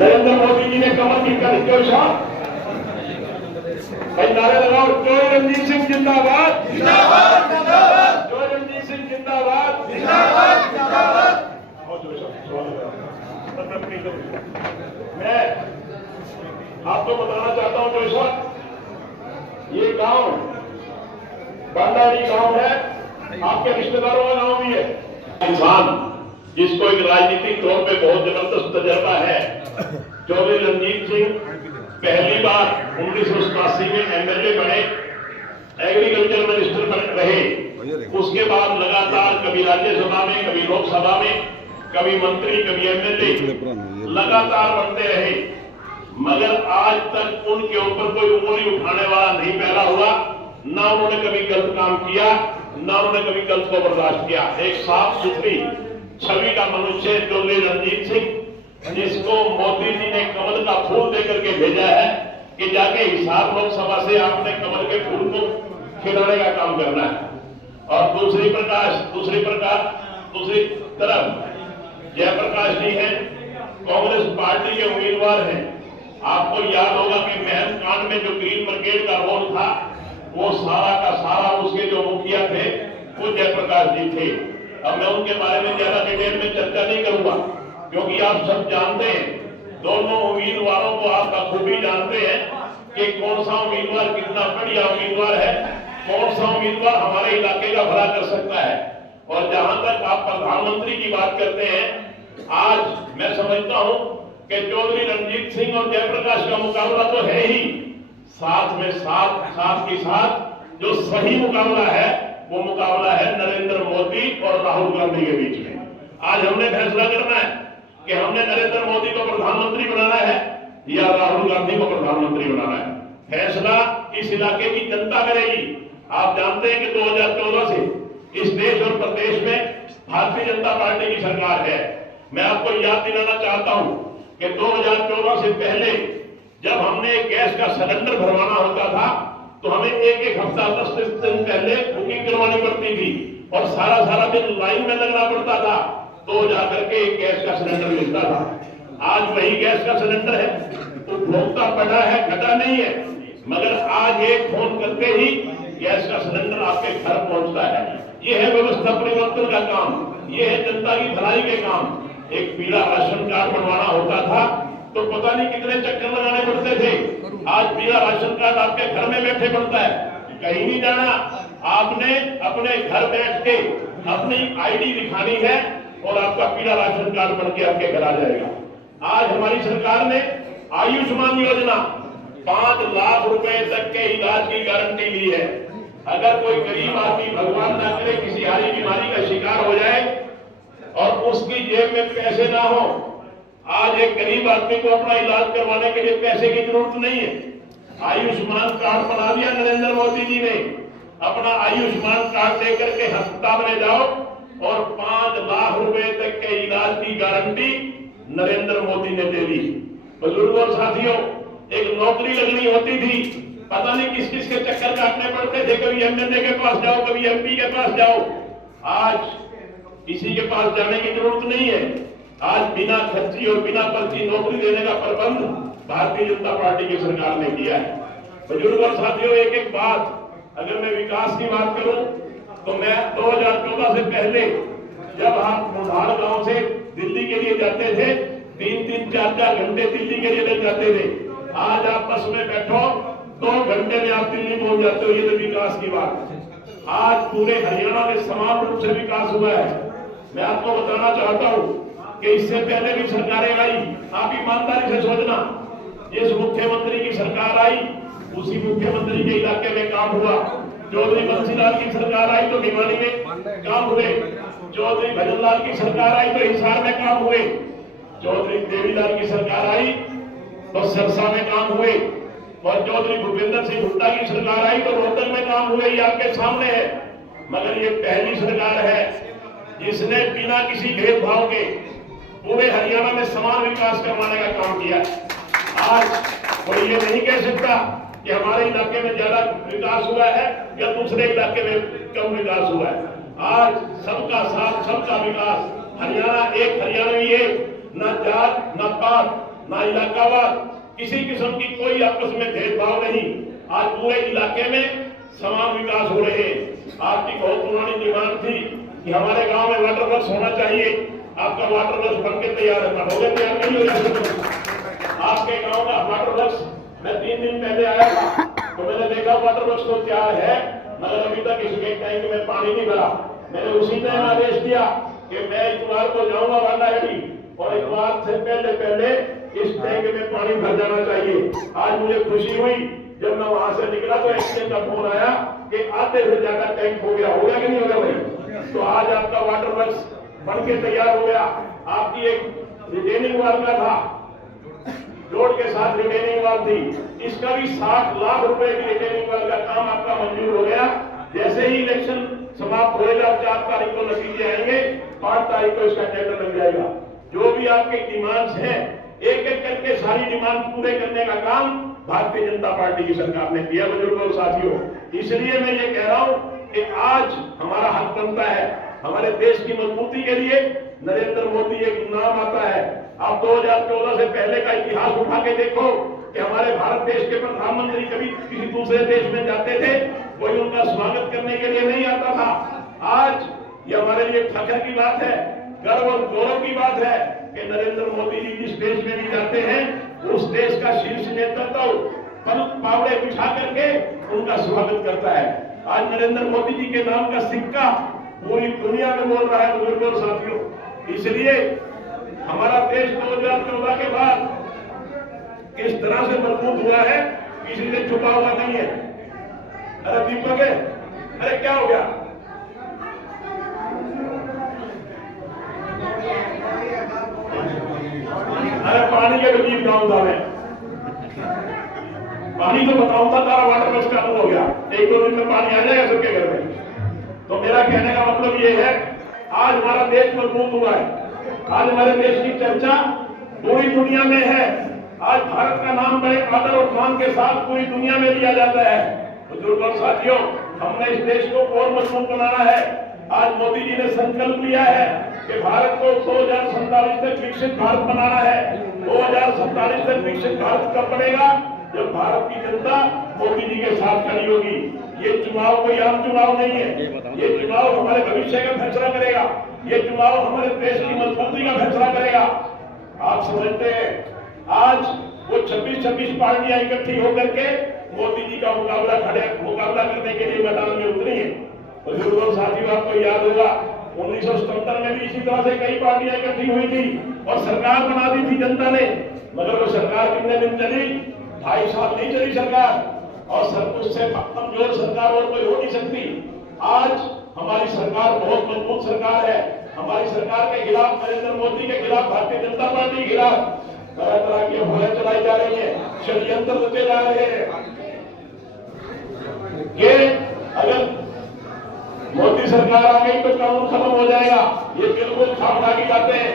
नरेंद्र मोदी जी ने कमल की कर भाई नारे लगाओ। जोई रणजीत सिंह जिंदाबाद, जिंदाबाद जिंदाबाद, जोई रणजीत सिंह जिंदाबाद, जिंदाबाद जिंदाबाद। मैं आपको बताना चाहता हूं जो साहब, ये गांव बांडारी गांव है, आपके रिश्तेदारों का गांव भी है। इंसान जिसको एक राजनीतिक तौर पे बहुत जबरदस्त तजर्बा है, चौधरी रणजीत सिंह पहली बार 1987 में एमएलए बने, एग्रीकल्चर मिनिस्टर रहे। उसके बाद लगातार कभी राज्यसभा में, कभी लोकसभा में, कभी मंत्री, कभी एमएलए लगातार बनते रहे, मगर आज तक उनके ऊपर कोई उंगली उठाने वाला नहीं पैदा हुआ। ना उन्होंने कभी गलत काम किया, ना उन्होंने कभी गलत को बर्दाश्त किया। एक साफ सुथरी छवि का मनुष्य चौधरी रणजीत सिंह, जिसको मोदी जी ने कमल का फूल देकर के भेजा है कि जाके हिसार लोकसभा से आपने कमल के फूल को खिलाने का काम करना है। और दूसरी तरफ जयप्रकाश जी हैं, कांग्रेस पार्टी के उम्मीदवार हैं। आपको याद होगा कि महम कांड में जो ग्रीन ब्रिगेड का रोल था, वो सारा का सारा उसके जो मुखिया थे वो जयप्रकाश जी थे। अब मैं उनके बारे में ज्यादा डिटेल में चर्चा नहीं करूंगा, क्योंकि आप सब जानते हैं, दोनों उम्मीदवारों को आप बखूबी जानते हैं कि कौन सा उम्मीदवार कितना बढ़िया उम्मीदवार है, कौन सा उम्मीदवार हमारे इलाके का भला कर सकता है। और जहां तक आप प्रधानमंत्री की बात करते हैं, आज मैं समझता हूं कि चौधरी रणजीत सिंह और जयप्रकाश का मुकाबला तो है ही, साथ में साथ के साथ जो सही मुकाबला है वो मुकाबला है नरेंद्र मोदी और राहुल गांधी के बीच में। आज हमने फैसला करना है कि हमने नरेंद्र मोदी को प्रधानमंत्री बनाना है या राहुल गांधी को प्रधानमंत्री बनाना है। फैसला इस इलाके की जनता करेगी। आप जानते हैं कि 2014 से इस देश और प्रदेश में भारतीय जनता पार्टी की सरकार है। मैं आपको याद दिलाना चाहता हूं कि 2014 से पहले जब हमने गैस का सिलेंडर भरवाना होता था तो हमें एक हफ्ता 10 दिन पहले बुकिंग करवानी पड़ती थी और सारा दिन लाइन में लगना पड़ता था, तो जाकर के एक गैस का सिलेंडर मिलता था। आज वही गैस का सिलेंडर है, उपभोक्ता बढ़ा है, घटा नहीं है, मगर आज एक फोन करते ही गैस का सिलेंडर आपके घर पहुंचता है। ये है व्यवस्था परिवर्तन का काम, ये है जनता की भलाई के काम। एक पीला राशन कार्ड बनवाना होता था तो पता नहीं कितने चक्कर लगाने पड़ते थे, आज पीला राशन कार्ड आपके घर में बैठे पड़ता है, कहीं नहीं जाना, आपने अपने घर बैठ के अपनी आईडी दिखानी है और आपका पीला राशन कार्ड बन के आपके घर आ जाएगा। आज हमारी सरकार ने आयुष्मान योजना 5 लाख रुपए तक के इलाज की गारंटी ली है। अगर कोई गरीब आदमी, भगवान ना करे, किसी हारी बीमारी का शिकार हो जाए और उसकी जेब में पैसे ना हो, आज एक गरीब आदमी को अपना इलाज करवाने के लिए पैसे की जरूरत नहीं है। आयुष्मान कार्ड बना दिया नरेंद्र मोदी जी ने। अपना आयुष्मान कार्ड लेकर के अस्पताल में जाओ और 5 लाख रुपए तक के इलाज की गारंटी नरेंद्र मोदी ने दे दी। बुजुर्गों और साथियों, एक नौकरी लगनी होती थी, पता नहीं किस किस के चक्कर काटने पड़ते थे, कभी एमएलए के पास जाओ, कभी एमपी के पास जाओ। आज किसी के पास जाने की जरूरत नहीं है। आज बिना खर्ची और बिना पर्ची नौकरी देने का प्रबंध भारतीय जनता पार्टी की सरकार ने किया है। बुजुर्ग और साथियों, एक बात, अगर मैं विकास की बात करूं तो मैं 2014 से पहले जब हम मुंडाल गांव से दिल्ली के लिए जाते थे, 3-3, 4-4 घंटे दिल्ली के लिए लग जाते थे। आज आप बस में बैठो, 2 घंटे में आप दिल्ली पहुंच जाते हो। ये तो विकास की बात है। आज पूरे हरियाणा में समान रूप से विकास हुआ है। मैं आपको बताना चाहता हूं कि इससे पहले भी सरकारें आई, आप ईमानदारी से सोचना, जिस मुख्यमंत्री की सरकार आई उसी मुख्यमंत्री के इलाके में काम हुआ। चौधरी बंसीलाल की सरकार आई तो भिवानी में काम हुए, चौधरी भजनलाल की सरकार आई तो हिसार में काम हुए, चौधरी देवीलाल की सरकार आई तो सिरसा में काम हुए, और चौधरी भूपेंद्र सिंह हुड्डा की सरकार आई तो रोहतक में काम हुए। ये आपके सामने है। मगर ये पहली सरकार है जिसने बिना किसी भेदभाव के पूरे हरियाणा में समान विकास करवाने का काम किया। आज कोई ये नहीं कह सकता कि हमारे इलाके में ज्यादा विकास हुआ है या दूसरे इलाके में कम विकास हुआ है। आज सबका साथ, सबका विकास, हरियाणा एक हरियाणवी है, न जात, न पात, न इलाकावाद, किसी किस्म की कोई आपस में भेदभाव नहीं। आज पूरे इलाके में समान विकास हो रहे हैं। आपकी बहुत पुरानी डिमांड थी कि हमारे गांव में वाटर वर्क्स होना चाहिए। आपका वाटर वर्क्स बन के तैयार है, हो गया तैयार नहीं हो गया? आपके गांव का वाटर वर्क्स, मैं 3 दिन पहले आया था तो मैंने देखा वाटर वर्क्स तो तैयार है, मगर अभी तक इसके टैंक में पानी नहीं भरा। मैंने उसी टाइम आदेश दिया कि मैं इतवार को जाऊंगा वांडाहेड़ी और इतवार से पहले इस टैंक में पानी भर जाना चाहिए। आज मुझे खुशी हुई जब मैं वहां से निकला तो एक्सीडेंट का फोन आया कि आधे से ज्यादा टैंक हो गया कि नहीं हो गया भाई? तो आज आपका वाटर वर्क्स बन के तैयार हो गया। आपकी एक रिटेनिंग वाल का था, जोड़ के साथ रिटेनिंग वाल थी, इसका भी 60 लाख रुपए की रिटेनिंग वाल का काम आपका मंजूर हो गया। जैसे ही इलेक्शन समाप्त होगा, 4 तारीख को नतीजे आएंगे, 5 तारीख को इसका टेंडर लग जाएगा। जो भी आपके डिमांड्स हैं, एक एक करके सारी डिमांड पूरे करने का काम भारतीय जनता पार्टी की सरकार ने किया। बुजुर्गों और साथियों, इसलिए मैं ये कह रहा हूं कि आज हमारा हक बनता है, हमारे देश की मजबूती के लिए नरेंद्र मोदी एक नाम आता है। आप 2014 से पहले का इतिहास उठा के देखो कि हमारे भारत देश के प्रधानमंत्री कभी किसी दूसरे देश में जाते थे, कोई उनका स्वागत करने के लिए नहीं आता था। आज ये हमारे लिए फख्र की बात है, गर्व और गौरव की बात है कि नरेंद्र मोदी जी जिस देश में भी जाते हैं, उस देश का शीर्ष नेतृत्व पावड़े बिठा करके उनका स्वागत करता है। आज नरेंद्र मोदी जी के नाम का सिक्का पूरी दुनिया में बोल रहा है। बुजुर्गों और साथियों, इसलिए हमारा देश 2014 के बाद किस तरह से मजबूत हुआ है, किसी से छुपा हुआ नहीं है। अरे दीपक है, अरे क्या हो गया? अरे पानी के वजीर गाँव था, मैं पानी तो बताऊंगा, तारा वाटर वर्क्स चालू हो गया, 1-2 दिन में पानी आ जाएगा सबके घर में। तो मेरा कहने का मतलब ये है, आज हमारा देश मजबूत हुआ है, आज हमारे देश की चर्चा पूरी दुनिया में है। आज भारत का नाम बड़े आदर और मान के साथ पूरी दुनिया में लिया जाता है। बुजुर्गों और साथियों, हमने इस देश को और मजबूत बनाना है। आज मोदी जी ने संकल्प लिया है कि भारत को 2047 तक विकसित भारत बनाना है। 2047 तक विकसित भारत कब बनेगा? जब भारत की जनता मोदी जी के साथ खड़ी होगी। ये चुनाव कोई आम चुनाव नहीं है, ये चुनाव हमारे भविष्य का फैसला करेगा, ये चुनाव हमारे देश की मजबूती का फैसला करेगा। आप समझते हैं, आज वो 26 पार्टियां इकट्ठी होकर के मोदी जी का मुकाबला करने के लिए मैदान में उतरी है। बुजुर्गों साथियों, आपको याद होगा 1977 में भी इसी तरह से कई पार्टियां इकट्ठी हुई थी और सरकार बना दी थी जनता ने, मगर वो सरकार कितने दिन चली? 2.5 साल नहीं चली सरकार, और उससे कमजोर सरकार और कोई हो नहीं सकती। आज हमारी सरकार बहुत मजबूत सरकार है। हमारी सरकार के खिलाफ, नरेंद्र मोदी के खिलाफ, भारतीय जनता पार्टी के खिलाफ तरह तरह की अफवाहें चलाई जा रही है, षड्यंत्र रचे जा रहे हैं। ये अगर मोदी सरकार आ गई तो कानून खत्म हो जाएगा, ये बिल्कुल खामखा की बातें हैं।